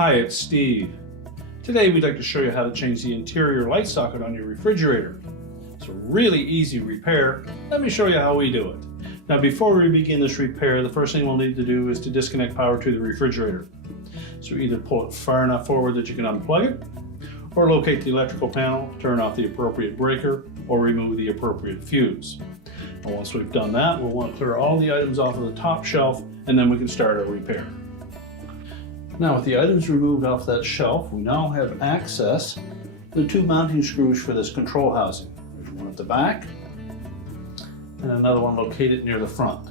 Hi, it's Steve. Today we'd like to show you how to change the interior light socket on your refrigerator. It's a really easy repair. Let me show you how we do it. Now before we begin this repair, the first thing we'll need to do is to disconnect power to the refrigerator. So either pull it far enough forward that you can unplug it, or locate the electrical panel, turn off the appropriate breaker, or remove the appropriate fuse. And once we've done that, we'll want to clear all the items off of the top shelf, and then we can start our repair. Now with the items removed off that shelf, we now have access to the two mounting screws for this control housing. There's one at the back, and another one located near the front.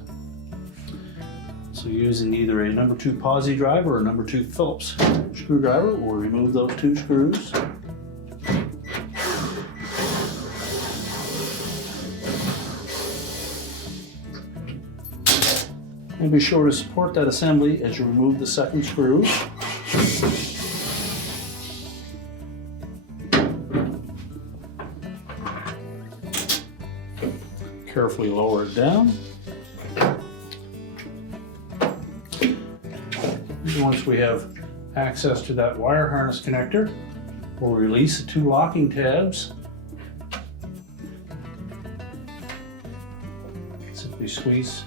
So using either a number 2 posi drive or a number 2 Phillips screwdriver, we'll remove those two screws. And be sure to support that assembly as you remove the second screw. Carefully lower it down. And once we have access to that wire harness connector, we'll release the two locking tabs. Simply squeeze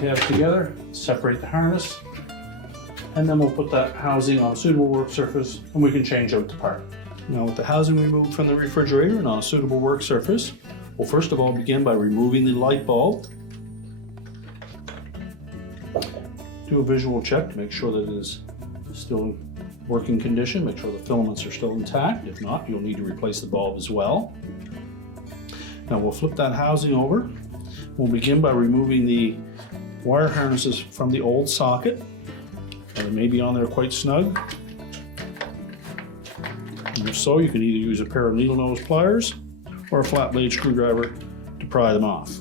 tabs together, separate the harness, and then we'll put that housing on a suitable work surface and we can change out the part. Now with the housing removed from the refrigerator and on a suitable work surface, we'll first of all begin by removing the light bulb. Do a visual check to make sure that it is still in working condition, make sure the filaments are still intact. If not, you'll need to replace the bulb as well. Now we'll flip that housing over. We'll begin by removing the wire harnesses from the old socket. They may be on there quite snug. And if so, you can either use a pair of needle nose pliers or a flat blade screwdriver to pry them off.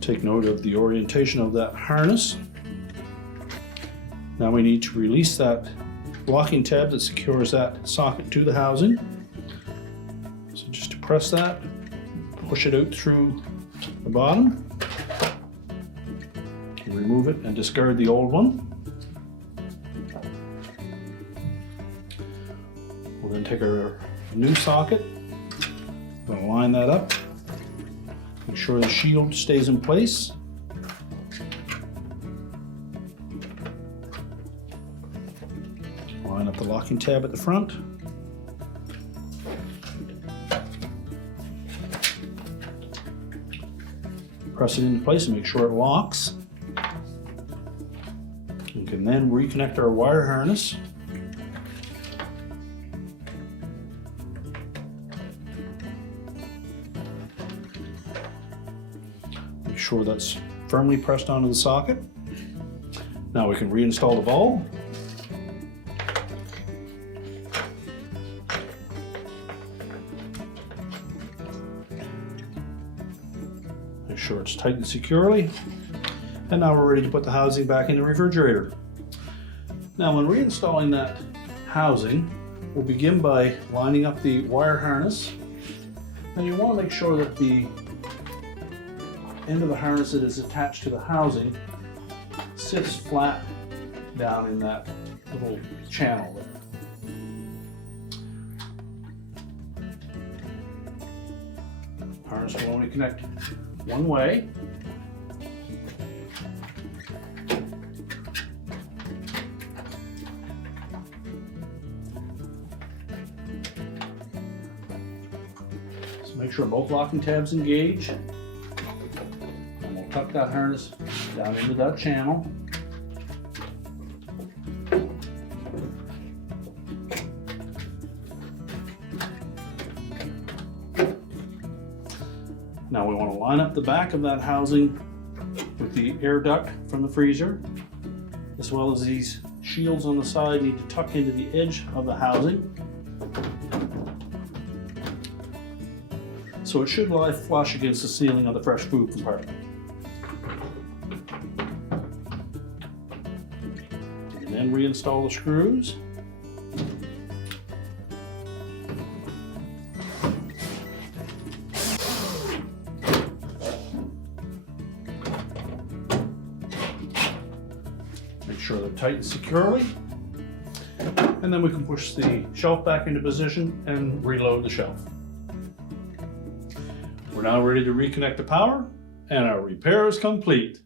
Take note of the orientation of that harness. Now we need to release that locking tab that secures that socket to the housing. So just to press that, push it out through the bottom, remove it and discard the old one. We'll then take our new socket, we're going to line that up, make sure the shield stays in place. Line up the locking tab at the front. Press it into place and make sure it locks. We can then reconnect our wire harness. Make sure that's firmly pressed onto the socket. Now we can reinstall the bulb. Make sure it's tightened securely. And now we're ready to put the housing back in the refrigerator. Now when reinstalling that housing, we'll begin by lining up the wire harness. And you want to make sure that the end of the harness that is attached to the housing sits flat down in that little channel there. Harness will only connect one way. So make sure both locking tabs engage. And we'll tuck that harness down into that channel. Now we want to line up the back of that housing with the air duct from the freezer, as well as these shields on the side need to tuck into the edge of the housing. So it should lie flush against the ceiling of the fresh food compartment. And then reinstall the screws. sure they're tightened securely. And then we can push the shelf back into position and reload the shelf. We're now ready to reconnect the power, and our repair is complete.